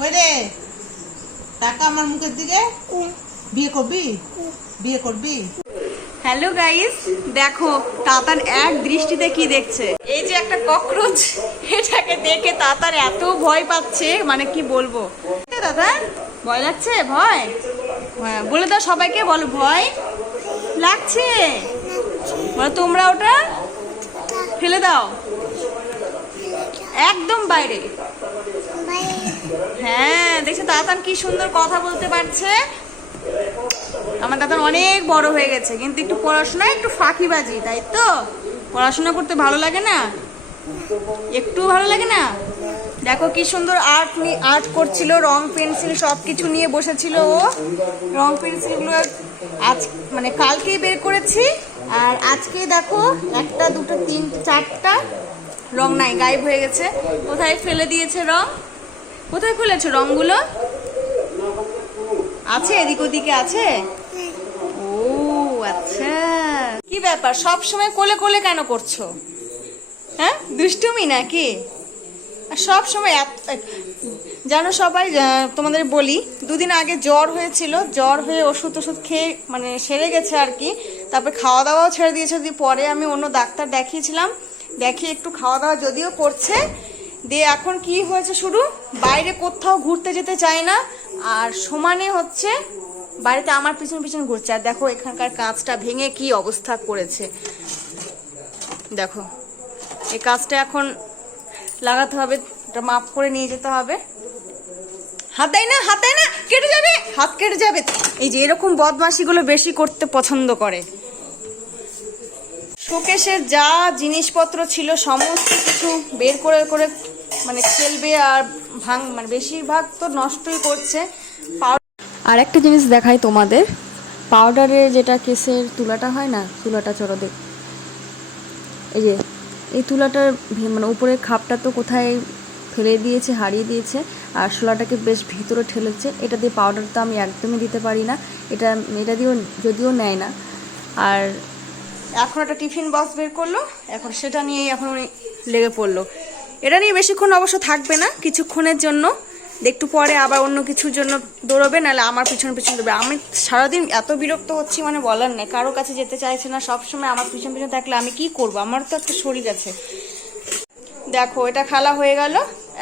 কই রে টাকা আমার মুখের দিকে। বিয়ে করবি? বিয়ে করবি? হ্যালো গাইস দেখো তাতান এক দৃষ্টিতে কি দেখছে? এই যে একটা ককরোচ এটাকে দেখে তাতার এত ভয় পাচ্ছে মানে কি বলব? দাদা? ভয় লাগছে? ভয়? হ্যাঁ, বলে দাও সবাইকে বলো ভয়। লাগছে? বলো তোমরা ওটা? ফেলে দাও। একদম বাইরে। হ্যাঁ দেখছ তাতান কি সুন্দর কথা বলতে পারছে। আমার দাদার অনেক বড় হয়ে গেছে, কিন্তু একটু পড়াশোনায় একটু ফাঁকিবাজি, তাই তো? পড়াশোনা করতে ভালো লাগে না? একটু ভালো লাগে না? দেখো কি সুন্দর আর্ট আর্ট করছিল, রং পেন্সিল সব কিছু নিয়ে বসেছিল ও। রং পেন্সিলগুলো আজ মানে কালকেই বের করেছি, আর আজকে দেখো একটা, দুটো, তিন, চারটা রং নাই, গায়েব হয়ে গেছে। কোথায় ফেলে দিয়েছে রং? কোথায় ফেলেছো রংগুলো? আছে এদিক ওদিকে আছে? ও আচ্ছা। কি ব্যাপার, সব সময় কোলে কোলে কেন করছ? হ্যাঁ দুষ্টুমি নাকি? সব সময় জানো সবাই তোমাদের বলি, দুদিন আগে জ্বর হয়েছিল, জ্বর হয়ে ওষুধ ওষুধ খেয়ে মানে সেরে গেছে আর কি। তারপরে খাওয়া দাওয়াও ছেড়ে দিয়েছে দিয়ে পরে আমি অন্য ডাক্তার দেখিয়েছিলাম দেখি একটু খাওয়া দাওয়া যদিও করছে দিয়ে এখন কি হয়েছে শুরু বাইরে কোথাও ঘুরতে যেতে চায় না। আর সমানে হচ্ছে বাড়িতে আমার পিছন পিছন ঘুরছে। আর দেখো এখানকার কাজটা ভেঙে কি অবস্থা করেছে। দেখো, এই কাজটা এখন লাগাতে হবে, এটা মাপ করে নিয়ে যেতে হবে। হাত দেয় না, হাত দেয় না, কেটে যাবে, হাত কেটে যাবে। এই যে এরকম বদমাশিগুলো বেশি করতে পছন্দ করে। শোকেশের যা জিনিসপত্র ছিল, সমস্ত কিছু বের করে করে মানে খেলবে আর ভাঙ মানে বেশিরভাগ তো নষ্টই করছে। আর একটা জিনিস দেখাই তোমাদের। পাউডারে যেটা কেসের তুলাটা হয় না, তুলাটা চড়ো দেখ। এই যে, এই তুলাটার মানে উপরের খাপটা তো কোথায় ফেলে দিয়েছে, হারিয়ে দিয়েছে, আর শোলাটাকে বেশ ভিতরে ঠেলেছে। এটা দিয়ে পাউডার তো আমি একদমই দিতে পারি না। এটা এটা দিয়েও, যদিও নেয় না। আর এখন একটা টিফিন বক্স বের করল, এখন সেটা নিয়েই এখন উনি লেগে পড়ল। এটা নিয়ে বেশিক্ষণ অবশ্য থাকবে না, কিছুক্ষণের জন্য। একটু পরে আবার অন্য কিছুর জন্য দৌড়বে, নাহলে আমার পিছন পিছন দৌড়বে। আমি সারাদিন এত বিরক্ত হচ্ছি মানে বলার নেই। কারও কাছে যেতে চাইছে না, সবসময় আমার পিছন পিছন থাকলে আমি কি করব? আমার তো একটা শরীর আছে। দেখো, এটা খেলা হয়ে গেল,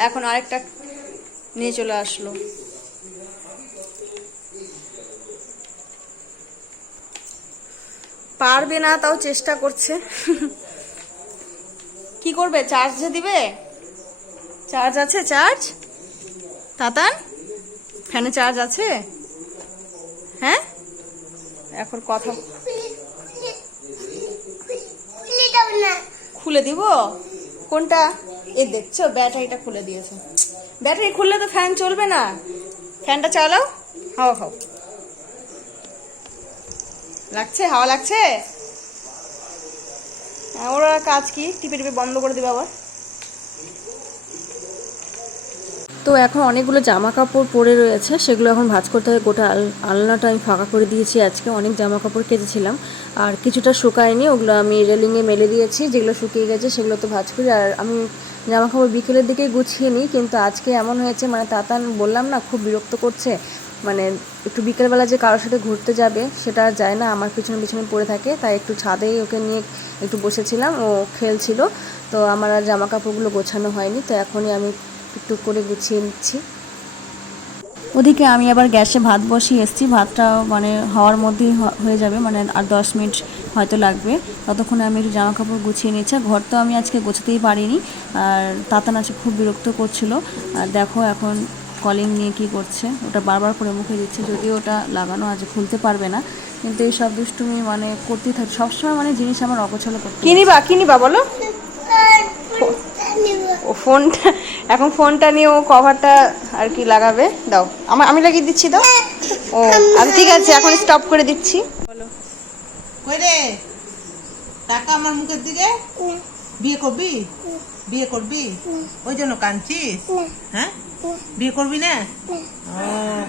এখন আরেকটা নিয়ে চলে আসলো। পারবে না তাও চেষ্টা করছে। কি করবে? চার্জে দিবে? চার্জ আছে চার্জ তাতান ফ্যানে চার্জ আছে? হ্যাঁ? এখন কথা খুলে দিব? কোনটা? এ দেখছ ব্যাটারিটা খুলে দিয়েছে। ব্যাটারি খুললে তো ফ্যান চলবে না। ফ্যানটা চালাও। হাওয়া খাও লাগছে? হাওয়া লাগছে? হ্যাঁ, ওরা কাজ কি? টিপে টিপে বন্ধ করে দেবে আবার। তো এখন অনেকগুলো জামা কাপড় পরে রয়েছে সেগুলো এখন ভাঁজ করতে হবে। গোটা আল- আলনাটা আমি ফাঁকা করে দিয়েছি আজকে। অনেক জামা কাপড় কেচেছিলাম। আর কিছুটা শুকায়নি ওগুলো আমি রেলিংয়ে মেলে দিয়েছি। যেগুলো শুকিয়ে গেছে সেগুলো তো ভাজ করি। আর আমি জামা কাপড় বিকেলের দিকে গুছিয়ে নিই কিন্তু আজকে এমন হয়েছে মানে তাতান বললাম না খুব বিরক্ত করছে। মানে একটু বিকেলবেলা যে কারোর সাথে ঘুরতে যাবে, সেটা যায় না, আমার পিছনে পিছনে পড়ে থাকে, তাই একটু ছাদেই ওকে নিয়ে একটু বসেছিলাম, ও খেলছিল, তো আমার আর জামা কাপড়গুলো গোছানো হয়নি, তো এখনই আমি একটু করে গুছিয়ে নিচ্ছি। ওদিকে আমি আবার গ্যাসে ভাত বসিয়ে এসেছি, ভাতটা মানে হওয়ার মধ্যেই হয়ে যাবে মানে আর দশ মিনিট হয়তো লাগবে। ততক্ষণে আমি একটু জামা কাপড় গুছিয়ে আর ঘর তো আমি আজকে গোছাতেই পারিনি, আর তাতান আছে খুব বিরক্ত করছিল, আর দেখো এখন কলিং নিয়ে কি করছে ওটা বারবার করে মুখে দিচ্ছে যদিও ওটা লাগানো আছে খুলতে পারবে না। কিন্তু এই সব দুষ্টুমি মানে করতেই থাকে সবসময় মানে জিনিস আমার অগোছালো করতে কিনিবা কিনিবা বলো। ও ফোনটা এখন ফোনটা নিয়ে ও কভারটা আর কি লাগাবে? দাও আমি আমি লাগিয়ে দিচ্ছি দাও। ও আচ্ছা ঠিক আছে এখন স্টপ করে দিচ্ছি। বলো। কই রে? টাকা আমার মুখের দিকে? বিয়ে করবি? বিয়ে করবি? ওই জন্য কাঁদছিস? হ্যাঁ? বিয়ে করবি না? ও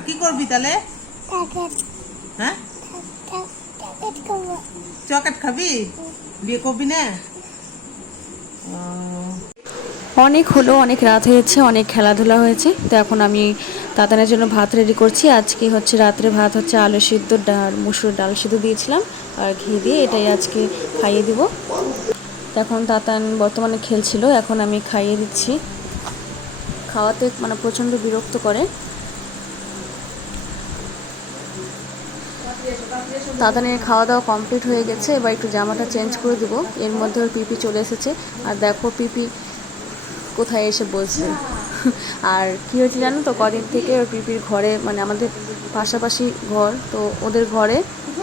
কি করবি তাহলে? হ্যাঁ? চকলেট খাবি। বিয়ে করবি না? অনেক হলো অনেক রাত হয়েছে অনেক খেলাধুলা হয়েছে। তো এখন আমি তাতানের জন্য ভাত রেডি করছি। আজকে হচ্ছে রাত্রে ভাত হচ্ছে আলু সিদ্ধ ডাল মুসুর ডাল সিদ্ধ দিয়েছিলাম। আর ঘি দিয়ে এটাই আজকে খাইয়ে দিব। তো এখন তাতান বর্তমানে খেলছিল এখন আমি খাইয়ে দিচ্ছি। খাওয়াতে মানে প্রচণ্ড বিরক্ত করে। তাতানের খাওয়া দাওয়া কমপ্লিট হয়ে গেছে, এবার একটু জামাটা চেঞ্জ করে দিব। এর মধ্যে ওর পিপি চলে এসেছে। আর দেখো পিপি কোথায় এসে বলছে আর কী হয়েছে জানো তো, কদিন থেকে ওর পিপির ঘরে মানে আমাদের পাশাপাশি ঘর, তো ওদের ঘরে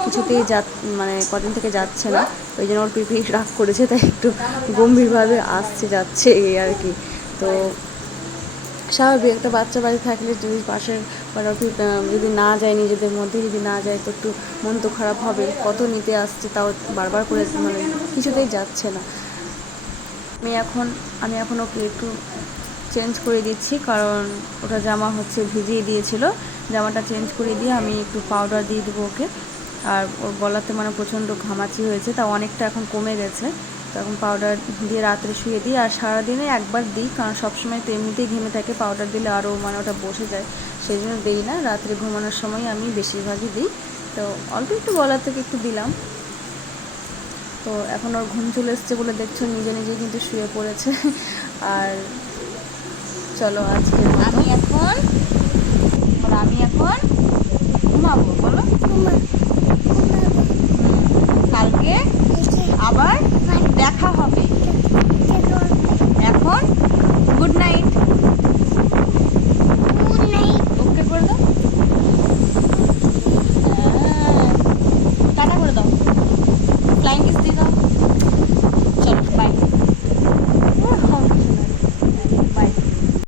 কিছুতেই যা মানে কদিন থেকে যাচ্ছে না। ওই জন্য ওর পিপি রাগ করেছে, তাই একটু গম্ভীরভাবে আসছে, যাচ্ছে এই আর কি। তো স্বাভাবিক, একটা বাচ্চা বাড়ি থাকলে যদি পাশের মানে একটু যদি না যায়, নিজেদের মধ্যে যদি না যায়, তো একটু মন তো খারাপ হবে। কত নিতে আসছে তাও বারবার করে মানে কিছুতেই যাচ্ছে না। আমি এখন আমি এখন ওকে একটু চেঞ্জ করে দিচ্ছি, কারণ ওটা জামা হচ্ছে ভিজিয়ে দিয়েছিল। জামাটা চেঞ্জ করে দিয়ে আমি একটু পাউডার দিয়ে দেবো ওকে। আর ওর গলাতে মানে প্রচণ্ড ঘামাচি হয়েছে তা অনেকটা এখন কমে গেছে। তো এখন পাউডার দিয়ে রাত্রে শুয়ে দিই আর সারাদিনে একবার দিই কারণ সবসময় তো এমনিতেই ঘেমে থাকে পাউডার দিলে আরও মানে ওটা বসে যায়। সেই জন্য দিই না রাত্রে ঘুমানোর সময় আমি বেশিরভাগই দিই। তো অল্প একটু গলা থেকে একটু দিলাম। তো এখন ওর ঘুম চলে এসছে বলে দেখছ নিজে নিজে কিন্তু শুয়ে পড়েছে। আর চলো আজকে আমি এখন আর আমি এখন ঘুমাবো বলো। হুম,